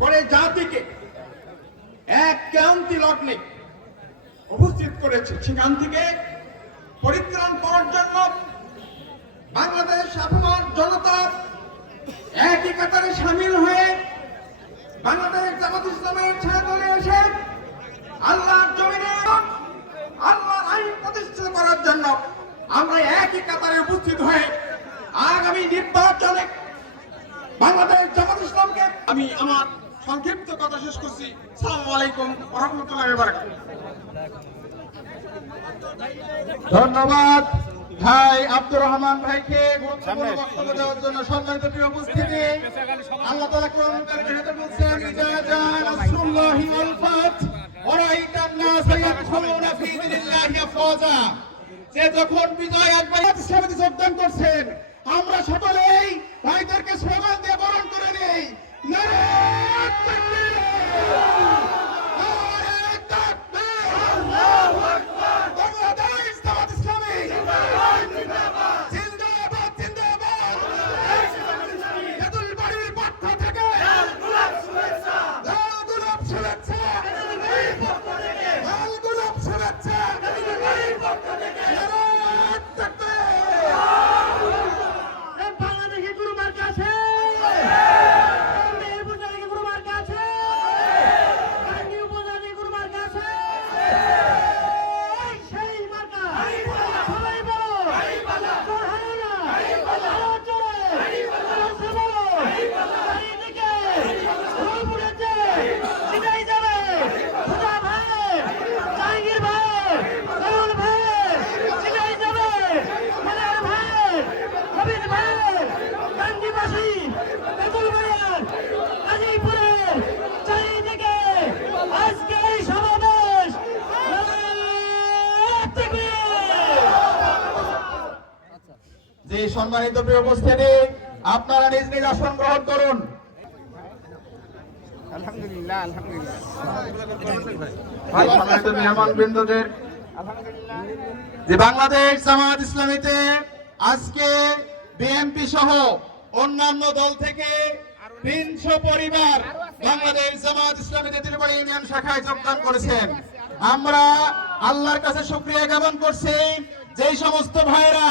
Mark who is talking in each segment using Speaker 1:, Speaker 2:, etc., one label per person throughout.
Speaker 1: করে জাতিকে এক ক্রান্তি লগ্নে উপস্থিত করেছে। সেখান থেকে পরিত্রাণ করার জন্য বাংলাদেশ আপামর জনতা একই কাতারে সামিল হয়ে বাংলাদেশ জামাত ইসলামের ছায়াতলে এসে আল্লাহর জমিনে আল্লাহর আইন প্রতিষ্ঠিত করার জন্য আমরা একই কাতারে উপস্থিত হয়ে আগামী নির্বাচনে বাংলাদেশ জামাত ইসলামকে আমি আমার সংক্ষিপ্ত কথা শেষ করছি। সালামু আলাইকুম রহমতুল্লাহ
Speaker 2: ধন্যবাদ ভাই আব্দুর রহমান ভাইকে গুরুত্বপূর্ণ বক্তব্য দেওয়ার জন্য সম্মানিত প্রিয় উপস্থিতি। আল্লাহ তাআলা কোরআন কারিমে বলছেন ইজা জা ওয়াল ফাত ওয়া রাআইতান নাস ইয়াদখুলুনা ফি দীনিল্লাহি আফওয়াজা। যে যখন বিজয় একবার যোগদান করছেন আমরা সকলেই ভাইদেরকে স্লোগান দিয়ে যে সম্মানিত প্রিয় উপস্থিতি আপনারা নিজ নিজ আসন গ্রহণ করুন। ভাই সম্মানিত যে বাংলাদেশ জামাত ইসলামীতে আজকে বিএনপি সহ অন্যান্য দল থেকে তিনশো পরিবার বাংলাদেশ জামাত ইসলামীতে তিলবাড়ি ইউনিয়ন শাখায় যোগদান করেছেন। আমরা আল্লাহর কাছে শুক্রিয়া জ্ঞাপন করছি। যেই সমস্ত ভাইরা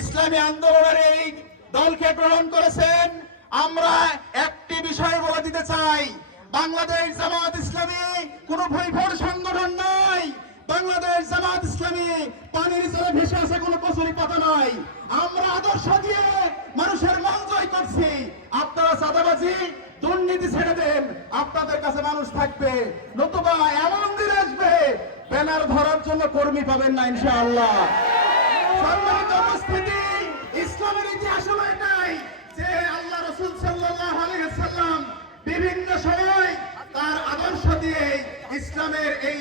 Speaker 2: ইসলামী আন্দোলনের এই দলকে গ্রহণ করেছেন, আমরা একটি বিষয় বলে দিতে চাই। বাংলাদেশ জামাত ইসলামী কোনো ভৈভর সংগঠন নয়। বাংলাদেশ জামাত ইসলামী পানির জলে ভেসে আসে, কোনো কচুরি পাতা নয়। আমরা আদর্শ দিয়ে মানুষের মন জয় করছি। আপনারা চাঁদাবাজি, দুর্নীতি ছেড়ে দেন। আপনাদের কাছে মানুষ থাকবে। নতুবা ব্যানার ধরার জন্য কর্মী পাবেন না, ইনশাআল্লাহ। সম্মানিত উপস্থিতি, ইসলামের ইতিহাস হলো এটাই যে আল্লাহ রসুল সাল্লাল্লাহু আলাইহি সাল্লাম বিভিন্ন সময় তার আদর্শ দিয়ে ইসলামের এই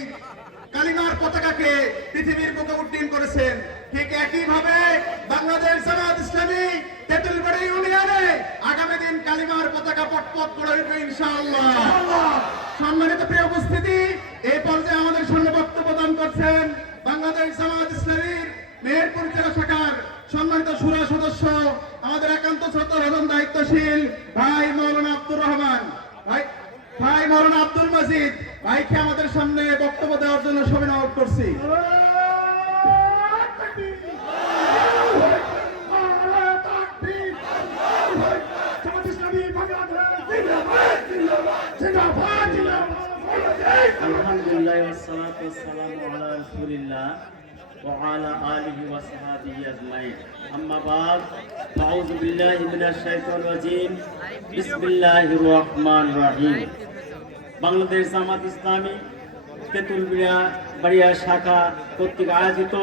Speaker 2: কালিমার পতাকাকে পৃথিবীর বুকে উড্ডীন করেছেন। ঠিক একই ভাবে বাংলাদেশ জামাত ইসলামী তেঁতুলবাড়ি ইউনিয়নে আগামী দিন কালিমার পতাকা পটপট করে উঠবে, ইনশাআল্লাহ। সম্মানিত প্রিয় উপস্থিতি এই পর্যায়ে আমাদের সামনে বক্তব্য দান করছেন বাংলাদেশ জামাত ইসলামীর মেহেরপুর জেলা শাখার সম্মানিত সুরা সদস্য, আমাদের একান্ত শ্রদ্ধা প্রধান দায়িত্বশীল ভাই মৌলানা আব্দুর রহমান। ভাই ভাই মৌলানা আব্দুল মাজিদ, ভাইকে আমাদের সামনে বক্তব্য দেওয়ার জন্য সবিনয় করছি।
Speaker 3: আলহামদুলিল্লাহ ওয়াসসালাতু ওয়াসসালামু আলা রাসূলিল্লাহ وعلى آله وصحبه أجمعين أما بعد أعوذ بالله من الشيطان الرجيم بسم الله الرحمن الرحيم বাংলাদেশ জামাত ইসলামী তেঁতুলবিড়া বাড়িয়া শাখা কর্তৃক আয়োজিত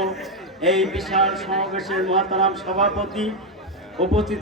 Speaker 3: এই বিশাল সমাবেশের মহাতারাম সভাপতি উপস্থিত